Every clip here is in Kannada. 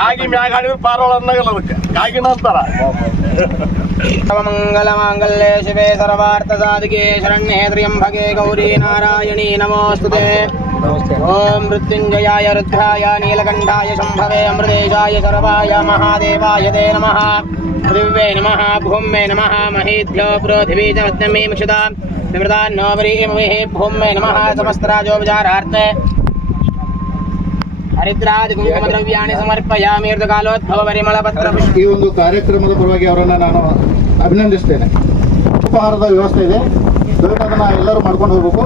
ಕಾಗಿ ಮ್ಯಾಗ ಆಡಿದ್ರೆ ಪಾರೋಳ ಅನ್ನಗಲ್ಲ ಅದಕ್ಕೆ ಕಾಗಿನ ಅಂತಾರ ಮಂಗಲಮಾಂಗಲ್ಯೆ ಶಿವೆ ಸರ್ವಾರ್ಥ ಸಾಧಿಕೆ ಶರಣ್ಯೇ ತ್ರ್ಯಂಬಕೆ ಗೌರಿ ನಾರಾಯಣಿ ನಮೋಸ್ತುತೆ ಓಂ ಮೃತ್ಯುಂಜಯಾಯ ರುದ್ರಾಯ ನೀಲಕಂಠಾಯ ಶಂಭವೆ ಅಮೃತೇಶಾಯ ಸರ್ವಾಯ ಮಹಾದೇವಾಯ ತೇ ನಮಃ ಪೃಥಿವ್ಯೇ ನಮಃ ಭೂಮ್ಯೇ ನಮಃ ಮಹೇಭ್ಯೋ ಪೃಥಿವೀ ಚ ಮಧ್ಯಮೇ ಮುಕ್ಷಿತಾ ವಿಮೃತಾನ್ನೋ ವರೀಮವಿಃ ಈ ಒಂದು ಕಾರ್ಯಕ್ರಮದ ಪರವಾಗಿ ಅವರನ್ನ ನಾನು ಅಭಿನಂದಿಸ್ತೇನೆ. ಉಪಹಾರದ ವ್ಯವಸ್ಥೆ ಇದೆ. ಅದನ್ನ ಎಲ್ಲರೂ ಮಾಡ್ಕೊಂಡು ಹೋಗ್ಬೇಕು.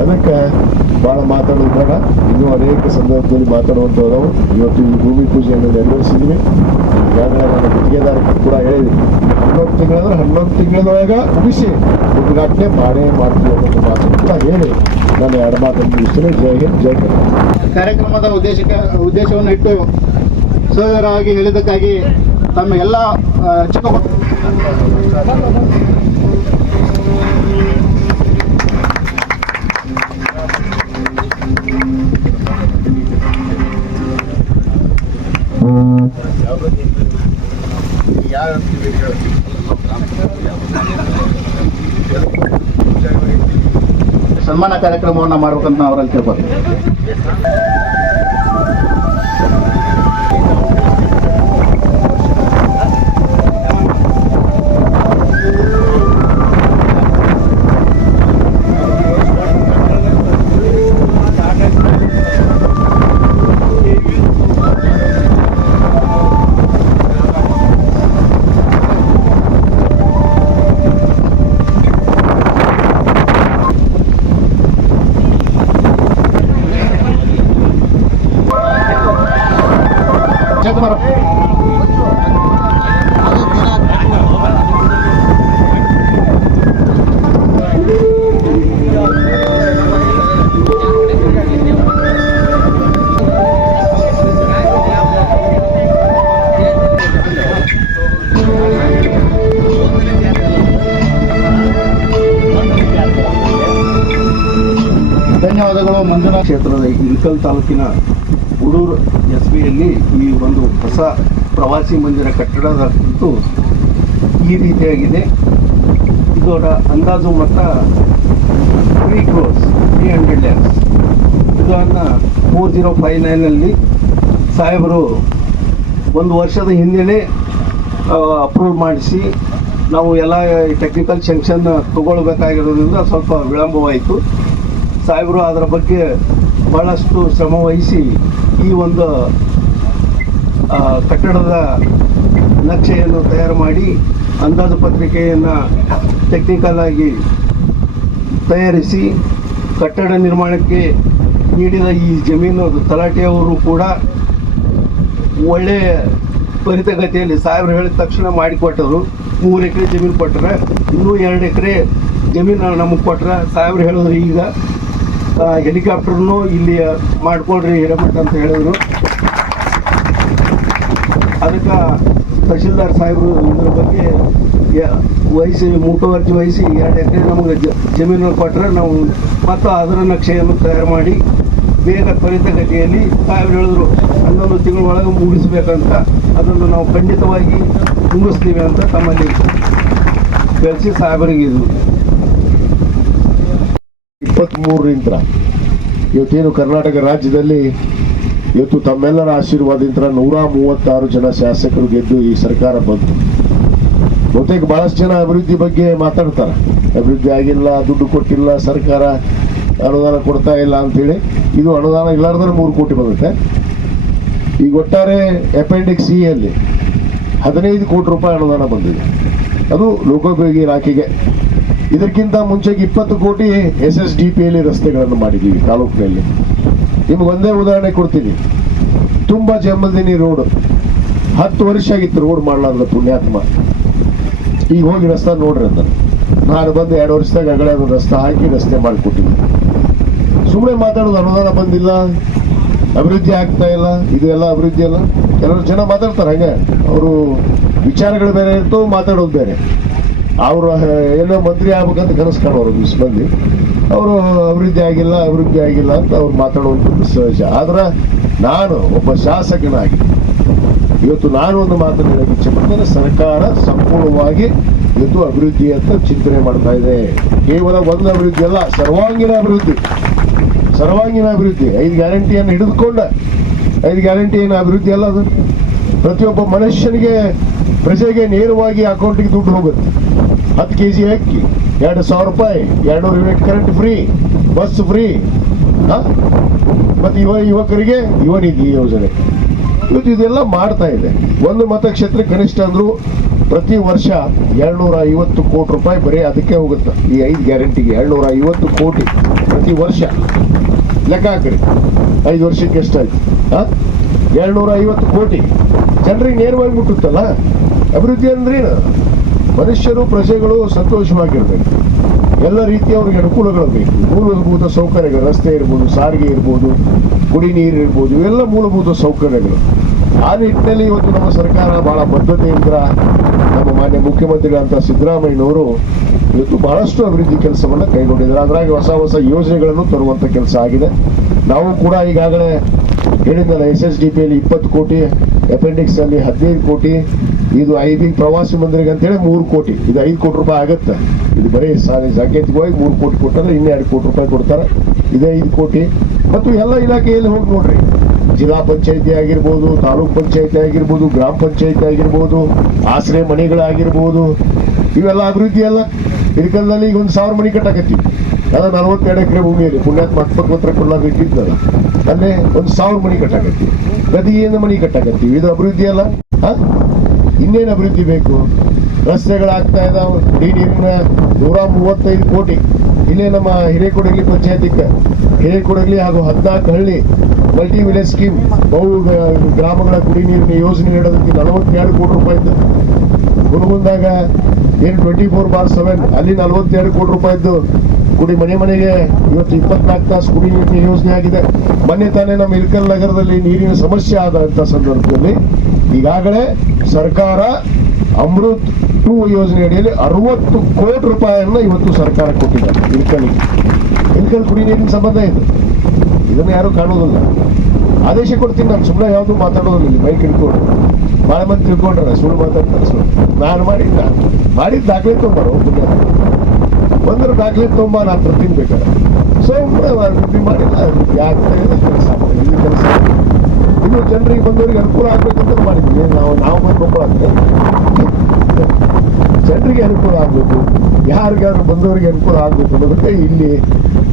ಅದಕ್ಕೆ ಭಾಳ ಮಾತಾಡೋದು ಬೇಡ ಇನ್ನೂ ಅನೇಕ ಸಂದರ್ಭದಲ್ಲಿ ಮಾತಾಡುವಂಥವು ಇವತ್ತು ಈ ಭೂಮಿ ಪೂಜೆಯನ್ನು ನೆರವೇರಿಸಿದ್ವಿ. ಈಗಾಗಲೇ ನಾನು ಗುತ್ತಿಗೆದಾರಕ್ಕೆ ಕೂಡ ಹೇಳಿದ್ದೀನಿ ಹನ್ನೊಂದು ತಿಂಗಳಂದ್ರೆ ಹನ್ನೊಂದು ತಿಂಗಳದೊಳಗೆ ಮುಗಿಸಿ ಉದ್ಘಾಟನೆ ಮಾಡೇ ಮಾಡ್ತೀವಿ ಅನ್ನೋದು ಮಾತು ಕೂಡ ಹೇಳಿ ನಾನು ಎರಡು ಮಾತನ್ನು ಮುಗಿಸ್ತೇನೆ. ಜೈ ಹಿಂದ್ ಜೈ ಕಾರ್ಯಕ್ರಮದ ಉದ್ದೇಶಕ್ಕೆ ಉದ್ದೇಶವನ್ನು ಇಟ್ಟು ಸೋದರಾಗಿ ಹೇಳಿದ್ದಕ್ಕಾಗಿ ತಮ್ಮ ಎಲ್ಲ ಆ, ಸನ್ಮಾನ ಕಾರ್ಯಕ್ರಮವನ್ನು ಮಾಡ್ಬೇಕಂತ ನಾವು ಅವರಲ್ಲಿ ಕೇಳ್ಬೋದು ಧನ್ಯವಾದಗಳು ಮಂಜುನಾಥ್ ಕ್ಷೇತ್ರದ ಇಳಕಲ್ ತಾಲೂಕಿನ ಉಡೂರು ಎಸ್ ಬಿಯಲ್ಲಿ ಈ ಒಂದು ಹೊಸ ಪ್ರವಾಸಿ ಮಂದಿರ ಕಟ್ಟಡದ ಕುರಿತು ಈ ರೀತಿಯಾಗಿದೆ. ಇದರ ಅಂದಾಜು ಮೊತ್ತ three crores three hundred lakhs ಇದನ್ನು ಫೋರ್ ಜೀರೋ ಫೈವ್ ನೈನಲ್ಲಿ ಸಾಹೇಬರು ಒಂದು ವರ್ಷದ ಹಿಂದೆಯೇ ಅಪ್ರೂವ್ ಮಾಡಿಸಿ, ನಾವು ಎಲ್ಲ ಟೆಕ್ನಿಕಲ್ ಸೆಂಕ್ಷನ್ ತಗೊಳ್ಬೇಕಾಗಿರೋದ್ರಿಂದ ಸ್ವಲ್ಪ ವಿಳಂಬವಾಯಿತು. ಸಾಹೇಬರು ಅದರ ಬಗ್ಗೆ ಭಾಳಷ್ಟು ಶ್ರಮ ವಹಿಸಿ ಈ ಒಂದು ಕಟ್ಟಡದ ನಕ್ಷೆಯನ್ನು ತಯಾರು ಮಾಡಿ ಅಂದಾಜು ಪತ್ರಿಕೆಯನ್ನು ಟೆಕ್ನಿಕಲ್ ಆಗಿ ತಯಾರಿಸಿ ಕಟ್ಟಡ ನಿರ್ಮಾಣಕ್ಕೆ ನೀಡಿದ ಈ ಜಮೀನು ತಲಾಟೆಯವರು ಕೂಡ ಒಳ್ಳೆಯ ತ್ವರಿತಗತಿಯಲ್ಲಿ ಸಾಹೇಬ್ರು ಹೇಳಿದ ತಕ್ಷಣ ಮಾಡಿಕೊಟ್ಟರು. ಮೂರು ಎಕರೆ ಜಮೀನು ಕೊಟ್ಟರೆ, ಇನ್ನೂ ಎರಡು ಎಕರೆ ಜಮೀನು ನಮಗೆ ಕೊಟ್ಟರೆ ಸಾಹೇಬ್ರು ಹೇಳಿದ್ರು ಈಗ ಹೆಲಿಕಾಪ್ಟರ್ನು ಇಲ್ಲಿ ಮಾಡ್ಕೊಳ್ರಿ ಹಿರೇಮಠ ಅಂತ ಹೇಳಿದ್ರು. ಅದಕ್ಕೆ ತಹಶೀಲ್ದಾರ್ ಸಾಹೇಬರು ಇದ್ರ ಬಗ್ಗೆ ವಹಿಸಿ ಮುಟುವರ್ಜಿ ವಹಿಸಿ ಎರಡು ಎಕರೆ ನಮಗೆ ಜಮೀನು ಕೊಟ್ಟರೆ ನಾವು ಮತ್ತು ಅದರ ನಕ್ಷೆಯನ್ನು ತಯಾರು ಮಾಡಿ ಬೇಗ ತ್ವರಿತಗತಿಯಲ್ಲಿ ಸಾಹೇಬ್ರು ಹೇಳಿದ್ರು, ಹನ್ನೊಂದು ತಿಂಗಳ ಒಳಗೆ ಮುಗಿಸ್ಬೇಕಂತ. ಅದನ್ನು ನಾವು ಖಂಡಿತವಾಗಿ ಮುಗಿಸ್ತೀವಿ ಅಂತ ತಮ್ಮಲ್ಲಿ ತಿಳಿಸಿ ಸಾಹೇಬರಿಗೆ ಇದು. ಇಪ್ಪತ್ತ್ಮೂರರಿಂದ ಇವತ್ತೇನು ಕರ್ನಾಟಕ ರಾಜ್ಯದಲ್ಲಿ ಇವತ್ತು ತಮ್ಮೆಲ್ಲರ ಆಶೀರ್ವಾದದಿಂದ ನೂರ ಮೂವತ್ತಾರು ಜನ ಶಾಸಕರು ಗೆದ್ದು ಈ ಸರ್ಕಾರ ಬಂತು. ಬಹುತೇಕ ಭಾಳಷ್ಟು ಜನ ಅಭಿವೃದ್ಧಿ ಬಗ್ಗೆ ಮಾತಾಡ್ತಾರೆ. ಅಭಿವೃದ್ಧಿ ಆಗಿಲ್ಲ, ದುಡ್ಡು ಕೊಟ್ಟಿಲ್ಲ, ಸರ್ಕಾರ ಅನುದಾನ ಕೊಡ್ತಾ ಇಲ್ಲ ಅಂತೇಳಿ ಇದು ಅನುದಾನ ಇಲ್ಲಾರ್ದ್ರೆ ಮೂರು ಕೋಟಿ ಬಂದಿದೆ ಈಗ ಒಟ್ಟಾರೆ ಅಪೆಂಡಿಕ್ಸ್ ಸಿ ಅಲ್ಲಿ ಹದಿನೈದು ಕೋಟಿ ರೂಪಾಯಿ ಅನುದಾನ ಬಂದಿದೆ. ಅದು ಲೋಕೋಪಯೋಗಿ ಇಲಾಖೆಗೆ. ಇದಕ್ಕಿಂತ ಮುಂಚೆಗೆ ಇಪ್ಪತ್ತು ಕೋಟಿ ಎಸ್ ಎಸ್ ಡಿ ಪಿಯಲ್ಲಿ ರಸ್ತೆಗಳನ್ನು ಮಾಡಿದ್ದೀವಿ ತಾಲೂಕಿನಲ್ಲಿ. ನಿಮ್ಗೆ ಒಂದೇ ಉದಾಹರಣೆ ಕೊಡ್ತೀನಿ. ತುಂಬ ಜಮ್ಮಲ್ದಿನಿ ರೋಡ್. ಹತ್ತು ವರ್ಷ ಆಗಿತ್ತು ರೋಡ್ ಮಾಡಲಾರ್ದ ಪುಣ್ಯಾತ್ಮ. ಈಗ ಹೋಗಿ ರಸ್ತೆ ನೋಡ್ರಿ ಅಂತ ನಾನು ಬಂದು ಎರಡು ವರ್ಷದಾಗ ಒಂದು ರಸ್ತೆ ಹಾಕಿ ರಸ್ತೆ ಮಾಡಿಕೊಟ್ಟಿದ್ದೆ. ಸುಮ್ಮನೆ ಮಾತಾಡೋದು ಅನುದಾನ ಬಂದಿಲ್ಲ. ಅಭಿವೃದ್ಧಿ ಆಗ್ತಾ ಇಲ್ಲ. ಇದು ಎಲ್ಲ ಅಭಿವೃದ್ಧಿ ಅಲ್ಲ. ಕೆಲವರು ಜನ ಮಾತಾಡ್ತಾರೆ, ಹಂಗೆ. ಅವರು ವಿಚಾರಗಳು ಬೇರೆ ಇರ್ತವೆ, ಮಾತಾಡೋದು ಬೇರೆ. ಅವರು ಏನೋ ಮಂತ್ರಿ ಆಗ್ಬೇಕಂತ ಕನಸು ಕಾಣೋರು ಇಷ್ಟು ಅವರು, ಅಭಿವೃದ್ಧಿ ಆಗಿಲ್ಲ ಅಭಿವೃದ್ಧಿ ಆಗಿಲ್ಲ ಅಂತ ಅವ್ರು ಮಾತಾಡುವಂಥದ್ದು ಸಹಜ. ಆದ್ರೆ ನಾನು ಒಬ್ಬ ಶಾಸಕನಾಗಿ, ಇವತ್ತು ನಾನು ಒಂದು ಮಾತನ್ನು ಇಚ್ಛೆ ಪಡ್ತೇನೆ. ಸರ್ಕಾರ ಸಂಪೂರ್ಣವಾಗಿ ಇವತ್ತು ಅಭಿವೃದ್ಧಿ ಅಂತ ಚಿಂತನೆ ಮಾಡ್ತಾ ಇದೆ. ಕೇವಲ ಒಂದು ಅಭಿವೃದ್ಧಿ ಅಲ್ಲ, ಸರ್ವಾಂಗೀಣ ಅಭಿವೃದ್ಧಿ. ಸರ್ವಾಂಗೀಣ ಅಭಿವೃದ್ಧಿ. ಐದು ಗ್ಯಾರಂಟಿಯನ್ನು ಹಿಡಿದುಕೊಂಡ, ಐದು ಗ್ಯಾರಂಟಿ ಏನು ಅಭಿವೃದ್ಧಿ ಅಲ್ಲ ಅದು. ಪ್ರತಿಯೊಬ್ಬ ಮನುಷ್ಯನಿಗೆ ಪ್ರಜೆಗೆ ನೇರವಾಗಿ ಅಕೌಂಟಿಗೆ ದುಡ್ಡು ಹೋಗುತ್ತೆ. ಹತ್ತು ಕೆ ಜಿ ಅಕ್ಕಿ, ಎರಡು ಸಾವಿರ ರೂಪಾಯಿ ಎರಡು unit current free, bus free ಮತ್ತು ಯುವ ಯುವಕರಿಗೆ ಯುವ ನಿಧಿ ಯೋಜನೆ. ಇವತ್ತು ಇದೆಲ್ಲ ಮಾಡ್ತಾ ಇದೆ. ಒಂದು ಮತಕ್ಷೇತ್ರ ಕನಿಷ್ಠ ಅಂದ್ರು ಪ್ರತಿ ವರ್ಷ ಎರಡ್ನೂರ ಐವತ್ತು ಕೋಟಿ ರೂಪಾಯಿ ಬರೀ ಅದಕ್ಕೆ ಹೋಗುತ್ತೆ. ಈ ಐದು ಗ್ಯಾರಂಟಿಗೆ ಎರಡ್ನೂರ ಐವತ್ತು ಕೋಟಿ ಪ್ರತಿ ವರ್ಷ. ಲೆಕ್ಕ ಹಾಕ್ರಿ. ಐದು ವರ್ಷಕ್ಕೆ ಎಷ್ಟಾಯ್ತು? ಆ ಎರಡ್ನೂರ ಐವತ್ತು ಕೋಟಿ. ಜನರಿಗೆ ನೇರವಾಗಿ ಮುಟ್ಟುತ್ತಲ್ಲ? ಅಭಿವೃದ್ಧಿ ಅಂದ್ರೇನು ಮನುಷ್ಯರು, ಪ್ರಜೆಗಳು ಸಂತೋಷವಾಗಿರ್ಬೇಕು. ಎಲ್ಲ ರೀತಿಯ ಅವ್ರಿಗೆ ಅನುಕೂಲಗಳು ಬೇಕು. ಮೂಲಭೂತ ಸೌಕರ್ಯಗಳು, ರಸ್ತೆ ಇರ್ಬೋದು, ಸಾರಿಗೆ ಇರ್ಬೋದು ಕುಡಿ ನೀರು ಇರ್ಬೋದು, ಇವೆಲ್ಲ ಮೂಲಭೂತ ಸೌಕರ್ಯಗಳು. ಆ ನಿಟ್ಟಿನಲ್ಲಿ ಇವತ್ತು ನಮ್ಮ ಸರ್ಕಾರ ಬಹಳ ಬದ್ಧತೆಯಿಂದ ನಮ್ಮ ಮಾನ್ಯ ಮುಖ್ಯಮಂತ್ರಿಗಳಂತ ಸಿದ್ದರಾಮಯ್ಯನವರು ಇವತ್ತು ಬಹಳಷ್ಟು ಅಭಿವೃದ್ಧಿ ಕೆಲಸವನ್ನು ಕೈಗೊಂಡಿದ್ದಾರೆ. ಅದರಾಗಿ ಹೊಸ ಹೊಸ ಯೋಜನೆಗಳನ್ನು ತರುವಂತ ಕೆಲಸ ಆಗಿದೆ. ನಾವು ಕೂಡ ಈಗಾಗಲೇ ಹೇಳಿದ್ನಲ್ಲ ಎಸ್ ಎಸ್ ಡಿ ಪಿಯಲ್ಲಿ ಇಪ್ಪತ್ತು ಕೋಟಿ ಅಪೆಂಡಿಕ್ಸ್ ಅಲ್ಲಿ ಹದಿನೈದು ಕೋಟಿ, ಇದು ಐದು ಪ್ರವಾಸಿ ಮಂದಿರಿಗೆ ಅಂತೇಳಿ ಮೂರು ಕೋಟಿ. ಇದು ಐದು ಕೋಟಿ ರೂಪಾಯಿ ಆಗುತ್ತೆ. ಇದು ಬರೀ ಸಾರಿ ಸಾಂಕೇತಿಕವಾಗಿ ಮೂರು ಕೋಟಿ ಕೊಟ್ಟರೆ ಇನ್ನೂ ಎರಡು ಕೋಟಿ ರೂಪಾಯಿ ಕೊಡ್ತಾರೆ. ಇದೇ ಐದು ಕೋಟಿ. ಮತ್ತು ಎಲ್ಲ ಇಲಾಖೆಯಲ್ಲಿ ಹೋಗಿ ನೋಡ್ರಿ. ಜಿಲ್ಲಾ ಪಂಚಾಯತಿ ಆಗಿರ್ಬೋದು, ತಾಲೂಕ್ ಪಂಚಾಯತಿ ಆಗಿರ್ಬೋದು, ಗ್ರಾಮ ಪಂಚಾಯತಿ ಆಗಿರ್ಬೋದು, ಆಶ್ರಯ ಮನೆಗಳಾಗಿರ್ಬೋದು, ಇವೆಲ್ಲ ಅಭಿವೃದ್ಧಿ ಅಲ್ಲ. ಇದಕ್ಕೆಲ್ಲ ಈಗ ಒಂದು ಸಾವಿರ ಮನೆ ಕಟ್ಟಾಕತ್ತೀವಿ. ಎಲ್ಲ ನಲವತ್ತೆರಡು ಎಕರೆ ಭೂಮಿಯಲ್ಲಿ ಪುಣ್ಯಾತ್ಮ ಹತ್ರ ಕೊಡಲಾಗಿದ್ದಲ್ಲ ಅಲ್ಲೇ ಒಂದು ಸಾವಿರ ಮನೆ ಕಟ್ಟಾಕತ್ತೀವಿ. ಗದಿಯಿಂದ ಮನಿ ಕಟ್ಟಾಕತ್ತೀವಿ. ಇದು ಅಭಿವೃದ್ಧಿ ಅಲ್ಲ? ಇನ್ನೇನು ಅಭಿವೃದ್ಧಿ ಬೇಕು? ರಸ್ತೆಗಳಾಗ್ತಾ ಇದಾವೆ. ಡಿ ನೀರಿನ ನೂರ ಮೂವತ್ತೈದು ಕೋಟಿ. ಇಲ್ಲೇ ನಮ್ಮ ಹಿರೇಕೊಡಗಲಿ ಪಂಚಾಯತಿಗೆ ಹಿರೇಕೊಡಗಲಿ ಹಾಗೂ ಹದಿನಾಲ್ಕು ಹಳ್ಳಿ ಮಲ್ಟಿ ವಿಲೇಜ್ ಸ್ಕೀಮ್ ಬಹು ಗ್ರಾಮಗಳ ಕುಡಿ ನೀರಿನ ಯೋಜನೆ ನೀಡೋದಕ್ಕೆ ನಲವತ್ತೆರಡು ಕೋಟಿ ರೂಪಾಯಿದ್ದು ಗುಣಗುಂದಾಗ ಏನು ಟ್ವೆಂಟಿ ಫೋರ್ ಬಾರ್ ಸೆವೆನ್ ಅಲ್ಲಿ ನಲವತ್ತೆರಡು ಕೋಟಿ ರೂಪಾಯಿದ್ದು ಕುಡಿ, ಮನೆ ಮನೆಗೆ ಇವತ್ತು ಇಪ್ಪತ್ನಾಲ್ಕು ತಾಸು ಕುಡಿ ನೀರಿನ ಯೋಜನೆ ಆಗಿದೆ. ಮೊನ್ನೆ ತಾನೇ ನಮ್ಮ ಇಲ್ಕಲ್ ನಗರದಲ್ಲಿ ನೀರಿನ ಸಮಸ್ಯೆ ಆದಂತ ಸಂದರ್ಭದಲ್ಲಿ ಈಗಾಗಲೇ ಸರ್ಕಾರ ಅಮೃತ್ ಟೂ ಯೋಜನೆ ಅಡಿಯಲ್ಲಿ ಅರವತ್ತು ಕೋಟಿ ರೂಪಾಯಿಯನ್ನ ಇವತ್ತು ಸರ್ಕಾರ ಕೊಟ್ಟಿದೆ ಇಳಕಲ್ಗೆ ಇಲ್ಕಲ್ ಕುಡಿ ನೀರಿನ ಸಂಬಂಧ ಇದು ಇದನ್ನ ಯಾರು ಕಾಣೋದಿಲ್ಲ. ಆದೇಶ ಕೊಡ್ತೀನಿ ನಾನು ಸುಮ್ಮನೆ ಯಾವುದು ಮಾತಾಡೋದಿಲ್ಲ ಬೈಕ್ ಹಿಡ್ಕೊಂಡು. ಭಾಳ ಮಂದಿ ತಿಳ್ಕೊಂಡ್ರೆ ಸುಳ್ಳು ಮಾತಾಡ್ತಾರೆ ಸುಳ್ಳು. ನಾನು ಮಾಡಿದ್ದ, ಮಾಡಿದ ದಾಖಲೆ ತೊಗೊಂಡು ಬಂದ್ರೆ ಬ್ಯಾಗ್ಲಿ ತುಂಬ, ನಾನು ಹತ್ರ ತಿನ್ಬೇಕಾರೆ ಸೊ ವೃದ್ಧಿ ಮಾಡಿಲ್ಲ. ಕೆಲಸ ಕೆಲಸ ಇನ್ನು ಜನರಿಗೆ ಬಂದವರಿಗೆ ಅನುಕೂಲ ಆಗ್ಬೇಕಂತ ಮಾಡಿದ್ವಿ. ನಾವು ನಾವು ಬಂದು ಅಂದರೆ ಜನರಿಗೆ ಅನುಕೂಲ ಆಗಬೇಕು. ಯಾರಿಗಾದ್ರು ಬಂದವರಿಗೆ ಅನುಕೂಲ ಆಗ್ಬೇಕು ಅನ್ನೋದಕ್ಕೆ ಇಲ್ಲಿ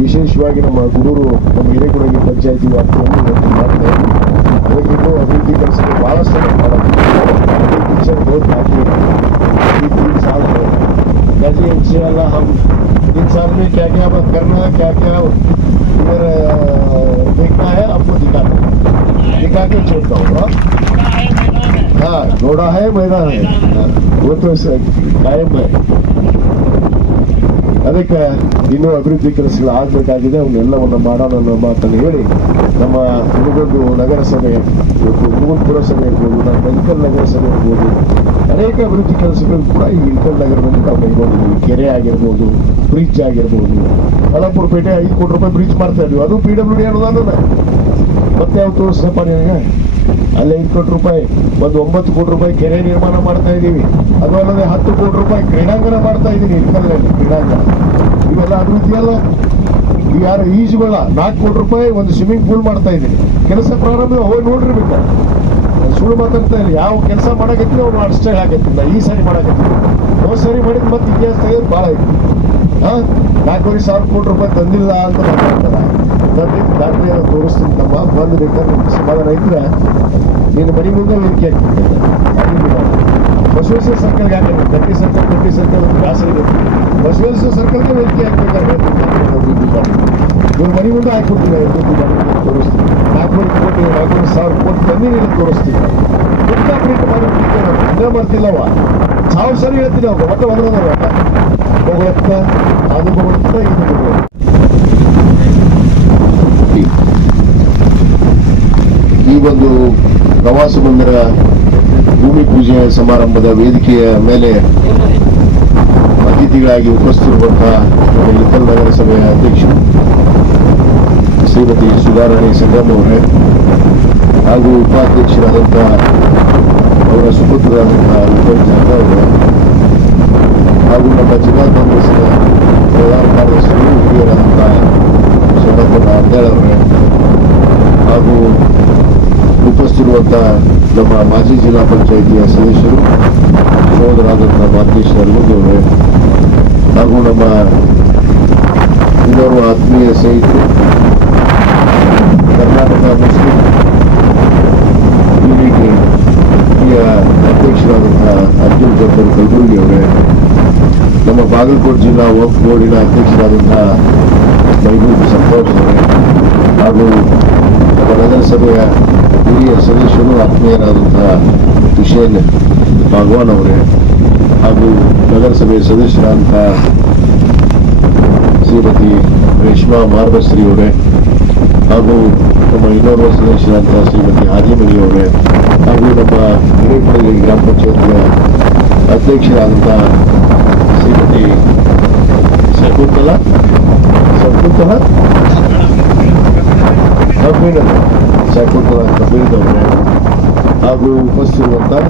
ವಿಶೇಷವಾಗಿ ನಮ್ಮ ಗುರು ನಮ್ಮ ಹಿರೇಕೊಡಗಿ ಪಂಚಾಯತಿ ವ್ಯಾಪ್ತಿಯಲ್ಲಿ ಅದಕ್ಕೆ ಇನ್ನೂ ಅಭಿವೃದ್ಧಿ ಕೆಲಸಕ್ಕೆ ಭಾಳಷ್ಟು ಮಾಡಿ ಪಿಕ್ಚರ್ ಸಾಲ तीन इंशाल्लाह हम तीन साल में क्या क्या करना है क्या क्या उधर देखना है आपको दिखाना है। दिखा के छोड़ता हूँ हाँ? हाँ घोड़ा है मैदान है। वो तो कायम है। ಅದಕ್ಕೆ ಇನ್ನೂ ಅಭಿವೃದ್ಧಿ ಕೆಲಸಗಳು ಆಗಬೇಕಾಗಿದೆ. ಅವನ್ನೆಲ್ಲವನ್ನು ಮಾಡೋಣ ಅನ್ನೋ ಮಾತನ್ನು ಹೇಳಿ ನಮ್ಮ ಹುಡುಗೊಂಡು ನಗರಸಭೆ ಇರ್ಬೋದು ಹುಡುಗನ್ ಪುರಸಭೆ ಇರ್ಬೋದು ನಮ್ಮ ನಗರಸಭೆ ಇರ್ಬೋದು ಅನೇಕ ಅಭಿವೃದ್ಧಿ ಕೆಲಸಗಳು ಕೂಡ ಈ ಇಂಕಲ್ ನಗರದಲ್ಲಿ ನಾವು ಕೈಗೊಂಡಿದ್ದೀವಿ. ಕೆರೆ ಆಗಿರ್ಬೋದು ಬ್ರಿಡ್ಜ್ ಆಗಿರ್ಬೋದು. ಅಲಂಪುರ ಪೇಟೆ ಐದು ಕೋಟಿ ರೂಪಾಯಿ ಬ್ರಿಡ್ಜ್ ಮಾಡ್ತಾ ಇದ್ವಿ. ಅದು ಪಿ ಡಬ್ಲ್ಯೂ ಡಿ ಅನುದಾನ ಮತ್ತೆ ಯಾವ ತೋರಿಸಪ್ಪ ನಿನಗೆ? ಅಲ್ಲೇ ಐದು ಕೋಟಿ ರೂಪಾಯಿ ಒಂದು ಒಂಬತ್ತು ಕೋಟಿ ರೂಪಾಯಿ ಕೆರೆ ನಿರ್ಮಾಣ ಮಾಡ್ತಾ ಇದ್ದೀವಿ. ಅದು ಅಲ್ಲದೆ ಹತ್ತು ಕೋಟಿ ರೂಪಾಯಿ ಕ್ರೀಡಾಂಗಣ ಮಾಡ್ತಾ ಇದ್ದೀನಿ ಇಲ್ಕಲ್ನಲ್ಲಿ ಕ್ರೀಡಾಂಗಣ. ಇವೆಲ್ಲ ಅಭಿವೃದ್ಧಿ ಅಲ್ಲ ಯಾರು ಈಜುಗಳ ನಾಲ್ಕು ಕೋಟಿ ರೂಪಾಯಿ ಒಂದು ಸ್ವಿಮ್ಮಿಂಗ್ ಪೂಲ್ ಮಾಡ್ತಾ ಇದ್ದೀನಿ ಕೆಲಸ ಪ್ರಾರಂಭ ಹೋಗಿ ನೋಡಿರ್ಬೇಕು. ಸುಳ್ಳು ಮಾತಾಡ್ತಾ ಇಲ್ಲ. ಯಾವ ಕೆಲಸ ಮಾಡಕ್ಕೆ ಅವ್ರು ಅಷ್ಟೇ ಆಗತ್ತಿಲ್ಲ. ಈ ಸರಿ ಮಾಡಕ್ಕೆ ಹೋದ್ ಸರಿ ಮಾಡಿದ್ ಮತ್ತೆ ಇತಿಹಾಸ ಭಾಳ ಐತಿ. ಹಾ ನಾಲ್ಕೂವರೆ ಸಾವಿರ ಕೋಟಿ ರೂಪಾಯಿ ತಂದಿಲ್ಲ ಅಂತ ಮಾತಾಡ್ತಾರೆ ತಂದಿದ್ದು ದಾಖಲೆ ತೋರಿಸ್ತೀನಿ ತಮ್ಮ ಬಂದು ಬೇಕಾದ್ರೆ ನಿಮ್ಗೆ ಸಮಾಧಾನ ಇದ್ರೆ ನೀನು ಮನೆ ಮುಂದೆ ವೇದಿಕೆ ಹಾಕ್ಬಿಡ್ತೇನೆ ಬಸವೇಶ್ವರ ಸರ್ಕಲ್ಗೆ ಹಾಕಿದ್ರೆ ಗಟ್ಟಿ ಸರ್ಕಲ್ ಗಟ್ಟಿ ಸರ್ಕಲ್ ಬ್ಯಾಸರಿಗೆ ಬಸವೇಶ್ವರ ಸರ್ಕಲ್ಗೆ ವೇದಿಕೆ ಹಾಕ್ಬೇಕಾದ್ರೆ ಅಭಿವೃದ್ಧಿ ಮಾಡಿ ಇವ್ರು ಮನೆ ಮುಂದೆ ಹಾಕ್ಬಿಡ್ತೀವಿ ಅಭಿವೃದ್ಧಿ ಮಾಡಿ ತೋರಿಸ್ತೀವಿ ನಾಲ್ಕೂವರೆ ಕೋಟಿ ನಾಲ್ಕೂವರೆ ಸಾವಿರ ಕೋಟಿ ತಂದು ನೀನು ಪ್ರಿಂಟ್ ಬರ್ತಿಲ್ಲವ ಸಾವಿರ ಸರಿ ಹೇಳ್ತೀನಿ ಅವ್ರು ಮತ್ತೆ ಹೋಗುತ್ತ ಅದು ಇದು ಈ ಒಂದು ಪ್ರವಾಸ ಮಂದಿರ ಭೂಮಿ ಪೂಜೆ ಸಮಾರಂಭದ ವೇದಿಕೆಯ ಮೇಲೆ ಅತಿಥಿ ಅತಿಥಿಗಳಾಗಿ ಉಪಸ್ಥಿತಿರುವಂತಹ ಇಳಕಲ್ ನಗರಸಭೆಯ ಅಧ್ಯಕ್ಷರು ಶ್ರೀಮತಿ ಸುಧಾರಾಣಿ ಸಂಗಮ್ ಅವರೇ ಹಾಗೂ ಉಪಾಧ್ಯಕ್ಷರಾದಂತಹ ಅವರ ಜಾಧವ್ ಅವರೇ ಹಾಗೂ ನಮ್ಮ ಜಿಲ್ಲಾ ಕಾಂಗ್ರೆಸ್ನ ಪ್ರಧಾನ ಕಾರ್ಯದರ್ಶಿಗಳು ಹಿರಿಯರಾದಂತಹ ಸೋಮಪ್ಪ ನಾರ್ದೇಳ್ ಹಾಗೂ ಉಪಸ್ಥಿತಿರುವಂತಹ ನಮ್ಮ ಮಾಜಿ ಜಿಲ್ಲಾ ಪಂಚಾಯಿತಿಯ ಸದಸ್ಯರು ಸಹೋದರಾದಂತಹ ಮಾತೇಶ್ ನರ್ಮುಗಿ ಅವರೇ ಹಾಗೂ ನಮ್ಮ ಇನ್ನೋರ್ವ ಆತ್ಮೀಯ ಸ್ನೇಹಿತರು ಕರ್ನಾಟಕ ಮುಸ್ಲಿಂ ಯೂನಿಟಿ ಈ ಅಧ್ಯಕ್ಷರಾದಂತಹ ಅರ್ಜುನ್ ಜಬ್ಬರ್ ಕಲಬುರ್ಗಿ ಅವರೇ, ನಮ್ಮ ಬಾಗಲಕೋಟೆ ಜಿಲ್ಲಾ ವಕ್ಫ್ ಬೋರ್ಡಿನ ಅಧ್ಯಕ್ಷರಾದಂತಹ ಮೈಬೂಬ್ ಸಂತೋಷ್ ಅವರೇ, ಹಾಗೂ ನಮ್ಮ ನಗರಸಭೆಯ ಹಿರಿಯ ಸದಸ್ಯರು, ಆತ್ಮೀಯರಾದಂತಹ ಹುಷೇನ್ ಭಾಗವಾನ್ ಅವರೇ, ಹಾಗೂ ನಗರಸಭೆಯ ಸದಸ್ಯರಾದಂತಹ ಶ್ರೀಮತಿ ರೇಷ್ಮಾ ಮಾರ್ಗಶ್ರೀ ಅವರೇ, ಹಾಗೂ ನಮ್ಮ ಇನ್ನೋರ್ವ ಸದಸ್ಯರಾದಂತಹ ಶ್ರೀಮತಿ ಹಾದಿಮಣಿ ಅವರೇ, ಹಾಗೂ ನಮ್ಮ ಹಿರೇಪಳ್ಳಿ ಗ್ರಾಮ ಪಂಚಾಯತ್ನ ಅಧ್ಯಕ್ಷರಾದಂಥ ಶ್ರೀಮತಿ ಶಕುಂತಲಾ ಶಕುಂತಲಾ ಕಬ್ಬಿಣ ಶಕುಂತಲಾ ಕಬ್ಬಿಣದವರೇ ಹಾಗೂ ಉಪಸ್ಥಿತಿರುವಂತಹ